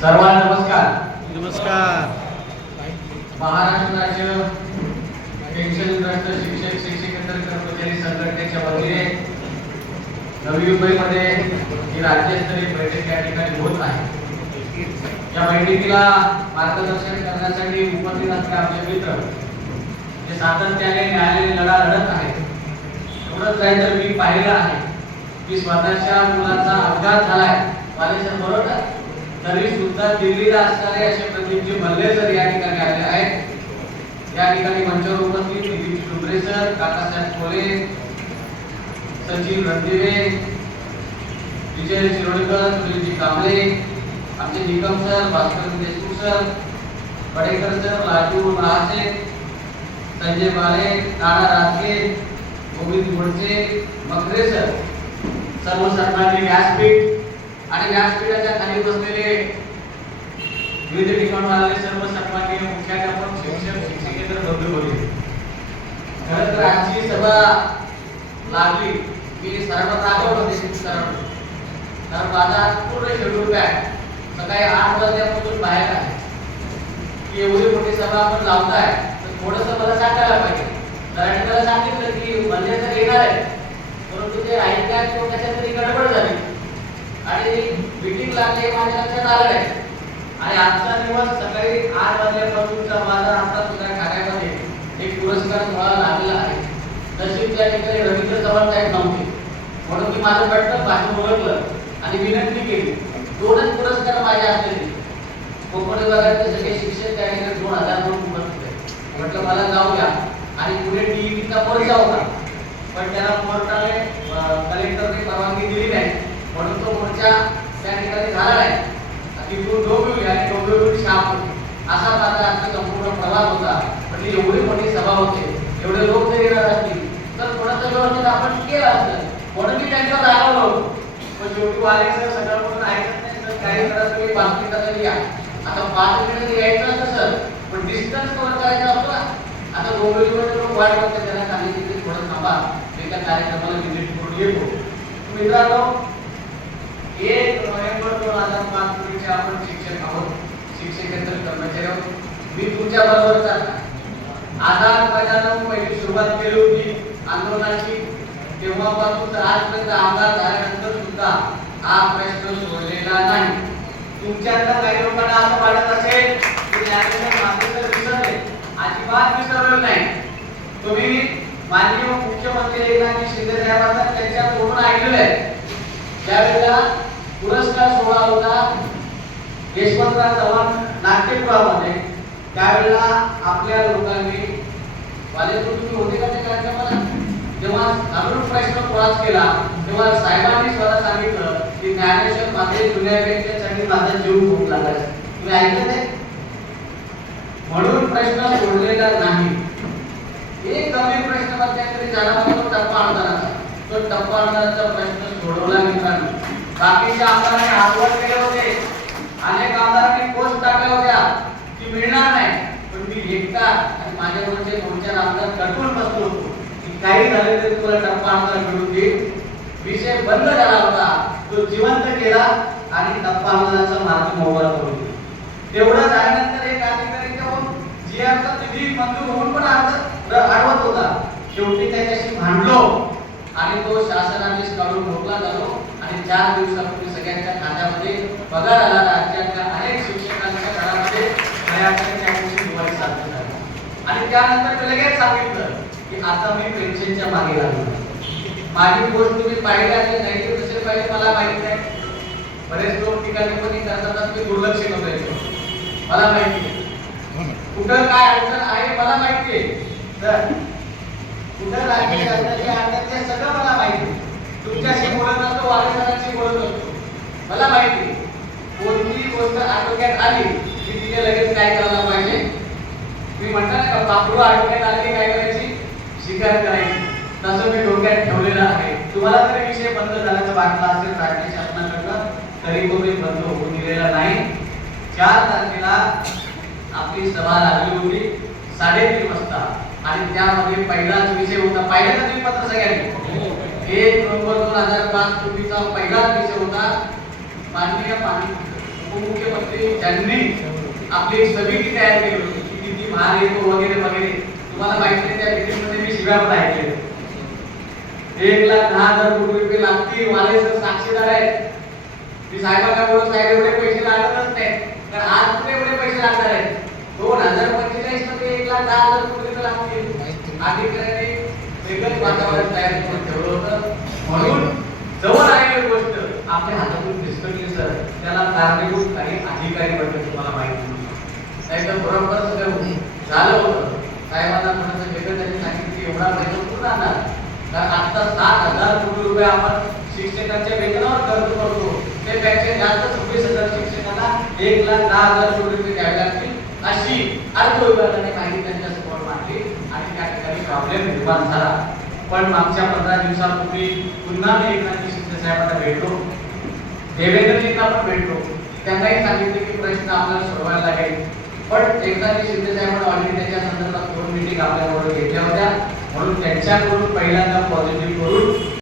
सर्वांना नमस्कार. नमस्कार. महाराष्ट्र राज्य पेन्शनग्रस्त शिक्षक शिक्षकेतर कर्मचारी संघटनेच्या वतीने नवी मुंबईमध्ये ही राज्यस्तरीय बैठक या ठिकाणी होत आहे. या बैठकीला मार्गदर्शन करण्यासाठी उपस्थित असलेले आमचे मित्र जे सातत्याने न्यायालयीन लढा लढत आहेत एवढंच नाही तर मी पाहिलं आहे की स्वतःच्या मुलाचा अपघात झालाय. माझ्या बरोबर? तरी सुद्धा दिल्लीला असणारे असे प्रदीपजी मल्ले सर या ठिकाणी आले आहेत. या ठिकाणी मंचावर उपस्थित दिलीप शुभ्रे सर काकासाहेब कोले सचिन रणदिवे विजय शिरोडकर सुनीलजी कांबळे आमचे Nikam sir Bhaskar Deshmukh sir Badekar sir Raju Mhase Sanjay Bale Nana Rajke Govind Godse Makare sir. सर्व सन्मान्य व्यासपीठ आणि व्यासपीठाच्या खाली बसलेले विविध ठिकाण आलेले सर्व सन्मान्य मुख्याध्यापक शिक्षक शिक्षकेतर बंधू भगिनी खरं तर आजची सभा लागली. मी सर्व रागवलं होते. कारण माझा पूर्ण शेड्यूल पॅक सकाळी आठ वाजल्यापासून बाहेर आहे. की एवढी मोठी सभा आपण लावताय तर थोडंसं मला सांगायला पाहिजे. कारण मला सांगितलं की म्हणजे तर येणार आहे. परंतु ते ऐकायला किंवा कशात तरी गडबड झाली. आणि मीटिंग लागली माझ्या लक्षात आलं नाही. आणि आजचा दिवस सकाळी आठ वाजल्यापासूनचा माझा आता सुद्धा कार्यामध्ये एक पुरस्कार सोहळा लागलेला आहे. तशी त्या ठिकाणी रवींद्र चव्हाण साहेब नव्हते. म्हणून मी माझं पटकन भाषण ओळखलं आणि विनंती केली. दोनच पुरस्कार माझ्या असलेले कोकण विभागातले सगळे शिक्षक त्या ठिकाणी दोन हजार दोन उपस्थित आहे म्हटलं मला जाऊया. आणि पुढे टीईचा परीक्षा होता. पण त्याला कोर्टाने कलेक्टर परवानगी दिली नाही म्हणून तो मोर्चा त्या ठिकाणी झाला नाही तिथून डोंबिवली आणि डोंबिवली शहापूर असा माझा आजचा संपूर्ण प्रवास होता. म्हणजे एवढी मोठी सभा होते एवढे लोक जरी येणार असतील तर कोणाचं व्यवस्थित आपण केलं असतं म्हणून मी त्यांच्यावर रागवलो पण शेवटी वाले सर सगळं म्हणून ऐकत नाही सर काही करा तुम्ही बातमी मिनिटाचा या आता पाच मिनिट यायचं असतं सर. पण डिस्टन्स कव्हर करायचा असतो ना. आता डोंबिवलीमध्ये लोक वाट बघतात त्यांना सांगितलं की थोडं थांबा. मी त्या कार्यक्रमाला विजिट करून येतो. मित्रांनो एक नोव्हेंबर दोन हजार पाच पूर्वीचे आपण शिक्षक आहोत शिक्षकेतर कर्मचारी आहोत मी तुमच्या बरोबर चालणार. आधार मैदानावर पहिली सुरुवात केली होती? आंदोलनाची. तेव्हापासून तर आजपर्यंत आमदार झाल्यानंतर सुद्धा हा प्रश्न सोडलेला नाही. तुमच्यातल्या काही लोकांना असं वाटत असेल की मागचं तर विसरले अजिबात विसरलो नाही. तुम्ही माननीय मुख्यमंत्री एकनाथ शिंदे साहेबांना त्यांच्या तोडून ऐकलेलं आहे त्यावेळेला पुरस्कार सोहळा होता यशवंतराव चव्हाण नाट्यगृहामध्ये त्यावेळेला आपल्या लोकांनी वाले तुम्ही होते का त्या कार्यक्रमाला? जेव्हा अजून प्रश्न क्रॉस केला तेव्हा साहेबांनी स्वतः सांगितलं की ज्ञानेश्वर माझे जुन्या व्यक्तीसाठी माझा जीव खूप लागायचा तुम्ही ऐकलं ते म्हणून प्रश्न सोडलेला नाही. एक कमी प्रश्न मध्यंतरी जाणार टप्पा अनुदानाचा तो टप्पा अनुदानाचा प्रश्न सोडवला मित्रांनो बाकीच्या आमदारांनी हातवर केले होते अनेक आमदारांनी पोस्ट टाकल्या होत्या की मिळणार नाही पण मी एकटा माझ्यावरचे माझ्याकडचे दोन चार बसलो होतो. की काही झाले तरी तुला टप्पा अनुदान मिळून देईल विषय बंद झाला होता. तो जिवंत केला आणि टप्पा अनुदानाचा मार्ग मोबाईल करून दिला. तेवढं झाल्यानंतर एक अधिकारी जाऊन जीआरचा निधी मंजूर होऊन पण अर्ज अडवत होता. शेवटी त्याच्याशी भांडलो. आणि तो शासनानेच काढून मोकळा झालो. आणि चार दिवसापूर्वी सगळ्यांच्या खात्यामध्ये पगार आला. राज्यातल्या अनेक शिक्षकांच्या घरामध्ये. दयाकडे त्या दिवाळी साजरी झाली आणि त्यानंतर ते लगेच सांगितलं की आता मी पेन्शनच्या मागे लागलो. माझी पोस्ट तुम्ही पाहिली असेल नाही पर्सेंट पाहिजे मला माहिती नाही. बरेच लोक ठिकाणी पण करतात मी दुर्लक्ष करतो मला माहिती आहे. कुठं काय अडचण आहे मला माहिती आहे. तर कुठं राज्य शासनाची अडचण आहे सगळं मला माहिती आहे. तुमच्याशी बोलत असतो वालेसरांशी बोलत असतो. मला माहिती कोणती गोष्ट आटोक्यात आली की तिथे लगेच काय करावं म्हणता ना का पापरू आटोक्यात आली की काय करायची? शिकार करायची. तसं मी डोक्यात ठेवलेलं आहे. तुम्हाला जर विषय बंद झाल्याचं वाटलं असेल राज्य शासनाकडनं तरी तो मी बंद होऊन दिलेला नाही. चार तारखेला आपली सभा लागली होती साडेतीन वाजता. आणि त्यामध्ये पहिलाच विषय होता. पहिला तुम्ही पत्र सगळ्यांनी एक नोव्हेंबर दोन हजार पाच पूर्वीचा पहिलाच विषय होता. माननीय पाणी उपमुख्यमंत्री ज्यांनी आपली समिती तयार केली होती. की येतो वगैरे वगैरे. तुम्हाला माहिती आहे त्या मध्ये मी शिव्या पण ऐकले एक लाख दहा हजार कोटी रुपये लागतील वाले सर साक्षीदार आहेत. मी साहेबांना बोलून साहेब एवढे पैसे लागतच नाही. तर आज कुठे एवढे पैसे लागणार आहेत. दोन हजार पंचेचाळीसमध्ये एक लाख दहा हजार कोटी रुपये लागतील. अधिकाऱ्यांनी वेगळंच वातावरण तयार करून ठेवलं होतं. म्हणून जवळ आलेली गोष्ट आपल्या हातातून निसटली सर? त्याला कारणीभूत काही अधिकारी बद्दल तुम्हाला माहिती नाही तर बरोबर झालं होतं. साहेबांना म्हणायचं वेगळं त्यांनी सांगितलं की एवढा पैसा पूर्ण राहणार. कारण आता सात हजार कोटी रुपये आपण शिक्षकांच्या वेतनावर खर्च करतो. त्यापेक्षा जास्त सव्वीस हजार शिक्षकांना एक लाख दहा हजार कोटी रुपये द्यावे लागतील अशी अर्थ विभागाने माहिती त्यांच्यासमोर मांडली आणि त्या ठिकाणी प्रॉब्लेम निर्माण झाला. पण मागच्या पंधरा दिवसापूर्वी पुन्हा मी एकनाथ शिंदे साहेबांना भेटलो. देवेंद्रजींना पण भेटलो. त्यांनाही सांगितले की प्रश्न आपल्याला सोडवायला लागेल. पण एकनाथ शिंदे साहेबांना ऑलरेडी त्याच्या संदर्भात दोन मिटिंग आपल्याबरोबर घेतल्या होत्या? म्हणून त्यांच्याकडून पहिल्यांदा पॉझिटिव्ह करून